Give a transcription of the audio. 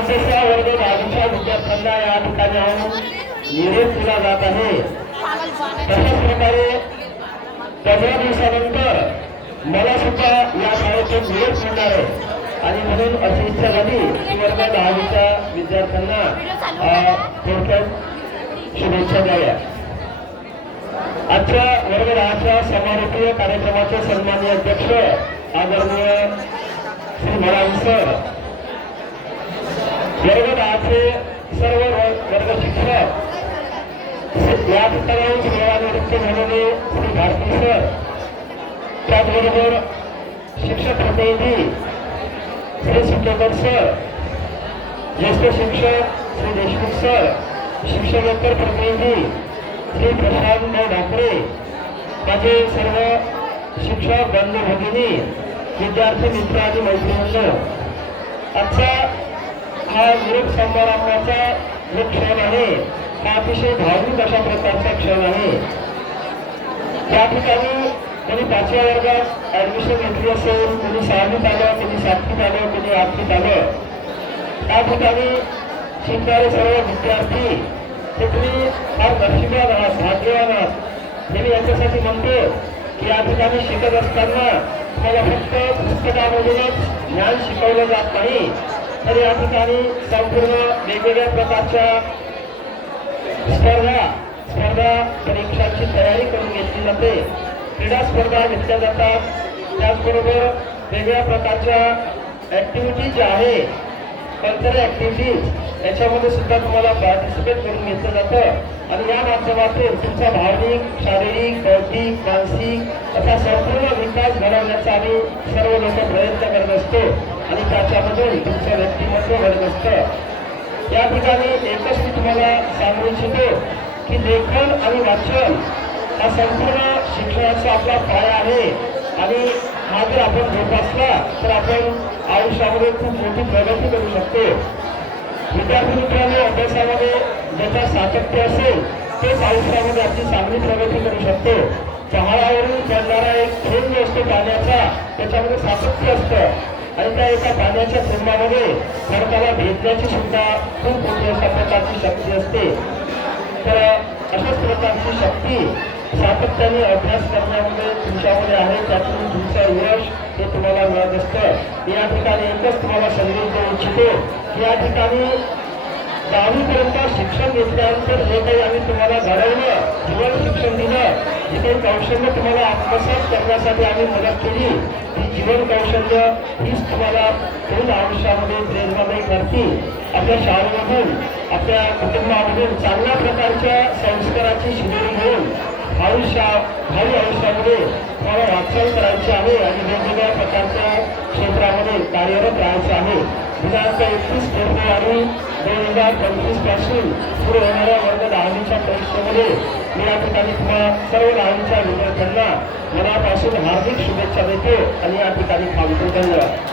आज वर्ग विद्यार्थ्यांना या निरोप दिला जात आहे. तशाच प्रकारे पंधरा दिवसानंतर मला सुद्धा या शाळेतून निरोप मिळणार आहे. आणि म्हणून अशी इच्छा झाली की वर्ग दहावीच्या विद्यार्थ्यांना थोडक्यात शुभेच्छा द्याव्या. आजच्या वर्ग दहाच्या समारोपीय कार्यक्रमाचे सन्मान्य अध्यक्ष आदरणीय श्री मराठी सर वर्ग दहाचे सर्व वर्ग शिक्षक. या ठिकाणी सेवानिवृत्त झालेले श्री भारती सर. त्याचबरोबर शिक्षक प्रतिनिधी श्री सुकेकर सर. ज्येष्ठ शिक्षक श्री देशमुख सर. शिक्षकोत्तर प्रतिनिधी श्री प्रशांत ढाकरे. माझे सर्व शिक्षक बंधू भगिनी विद्यार्थी मित्र आणि मैत्रिणींनो आजचा हा निरोप समारंभाचा जो क्षण आहे. हा अतिशय भावनिक अशा प्रकारचा क्षण आहे. त्या ठिकाणी कोणी पाचव्या वर्गात ऍडमिशन घेतली असेल कोणी सहावीत आलं कोणी सातवीत आलं कोणी आठवीत आलं. त्या ठिकाणी शिकणारे सर्व विद्यार्थी ते तुम्ही फार नशिबान आहात भाग्यवान आहात. हे मी याच्यासाठी म्हणतो की या ठिकाणी शिकत असताना तुम्हाला फक्त पुस्तकामधूनच ज्ञान शिकवलं जात नाही. तर या ठिकाणी संपूर्ण वेगवेगळ्या प्रकारच्या स्पर्धा स्पर्धा परीक्षांची तयारी करून घेतली जाते. क्रीडा स्पर्धा घेतल्या जातात. त्याचबरोबर वेगवेगळ्या प्रकारच्या ऍक्टिव्हिटी ज्या आहे कल्चरल ऍक्टिव्हिटीज याच्यामध्ये सुद्धा तुम्हाला पार्टिसिपेट करून घेतलं जातं. आणि या माध्यमातून तुमचा भावनिक शारीरिक बौद्धिक मानसिक असा संपूर्ण विकास घडवण्याचा आम्ही सर्व लोक प्रयत्न करत असतो. आणि त्याच्याबद्दल तुमचं व्यक्तिमत्व घडत असतं. या ठिकाणी एकच मी तुम्हाला सांगू इच्छितो की लेखन आणि वाचन हा संपूर्ण शिक्षणाचा आपला पाया आहे. आणि हा जर आपण जोपासला तर आपण आयुष्यामध्ये खूप मोठी प्रगती करू शकतो. विद्यार्थी मित्रांनो अभ्यासामध्ये ज्याच्या सातत्य असेल तेच आयुष्यामध्ये आपली चांगली प्रगती करू शकतो. चहाळावरून पडणारा एक थेंब असतो पाण्याचा त्याच्यामध्ये सातत्य असतं. आणि त्या एका पाण्याच्या कुंभामध्ये खडकाला भेटण्याची सुद्धा खूप मोठी अशा प्रकारची शक्ती असते तर अशाच प्रकारची शक्ती सातत्याने अभ्यास करण्यामध्ये तुमच्यामध्ये आहे त्यातून तुमचं यश हे तुम्हाला मिळत असतं. या ठिकाणी एकच तुम्हाला संदेश देऊ इच्छितो की या ठिकाणी दहावीपर्यंत शिक्षण घेतल्यानंतर जे काही आम्ही तुम्हाला घडवलं जीवन शिक्षण दिलं जीवन कौशल्य तुम्हाला आत्मसात करण्यासाठी आम्ही मदत केली ही जीवन कौशल्य हीच तुम्हाला पूर्ण आयुष्यामध्ये प्रेरणादायी करतील आपल्या शाळेमधून आपल्या कुटुंबामधून चांगल्या प्रकारच्या संस्काराची शिबिरी घेऊन आयुष्या भावी आयुष्यामध्ये तुम्हाला वाटचाल करायची आहे आणि वेगवेगळ्या प्रकारच्या क्षेत्रामध्ये कार्यरत राहायचं आहे. दिनांक एकतीस फेब्रुवारी दोन हजार पंचवीसपासून सुरू होणाऱ्या वर्ग दहावीच्या परीक्षेमध्ये मी या ठिकाणी तुम्हाला सर्व दहावीच्या विद्यार्थ्यांना मनापासून हार्दिक शुभेच्छा देतो आणि या ठिकाणी थांबतो. धन्यवाद.